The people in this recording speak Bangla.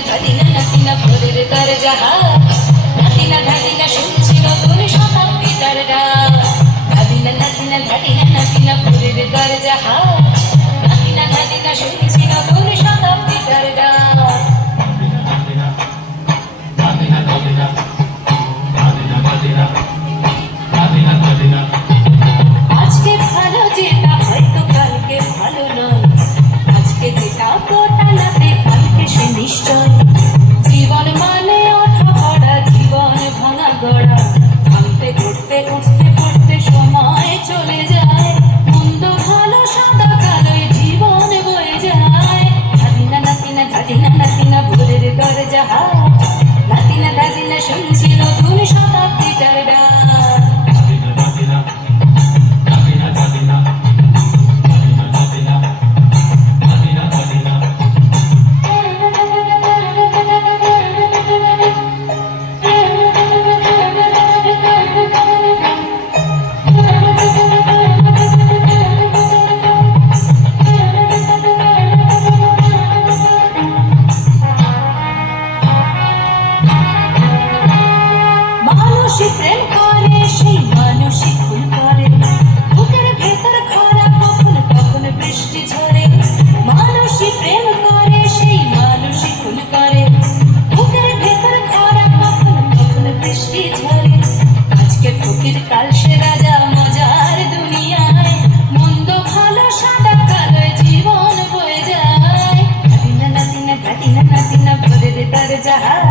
ধাদিনা নাতিনা ভোরের দরজাহা নাতিনা ধাদিনা শুনছি নতুন শতাব্দীটার ডাক ধাদিনা নাতিনা ধাদিনা নাতিনা ভোরের দরজাহা নাতিনা ধাদিনা শুনছি নতুন শতাব্দীটার ডাক আজকে ভালো যেটা হয়তো কালকে ভালো নয় আজকে যেটা গোটালাতে কালকে সে নিশ্চয় জীবন মানে ওঠা পড়া জীবন ভাঙা গড়া ভাঙতে ঘুরতে উঠতে পড়তে সময় চলে যায় মন্দ ভালো সাদা কালোয় জীবন বয়ে যায় ধাদিনা নাতিনা ধাদিনা নাতিনা ভোরের দরজাহা নাতিনা ধাদিনা শুনছি নতুন শতাব্দীটার ডাক প্রেম করে সেই মানুষই খুন করে বুকের ভেতর খরা কখন কখন বৃষ্টি ঝরে মানুষই প্রেম করে সেই মানুষই খুন করে বুকের ভেতর খরা কখন কখন বৃষ্টি ঝরে আজকে ফকির কাল সে রাজা মজার দুনিয়ায় মন্দ ভালো সাদা কালোয় জীবন বয়ে যায় ধাদিনা নাতিনা ধাদিনা নাতিনা ভোরের দরজাহা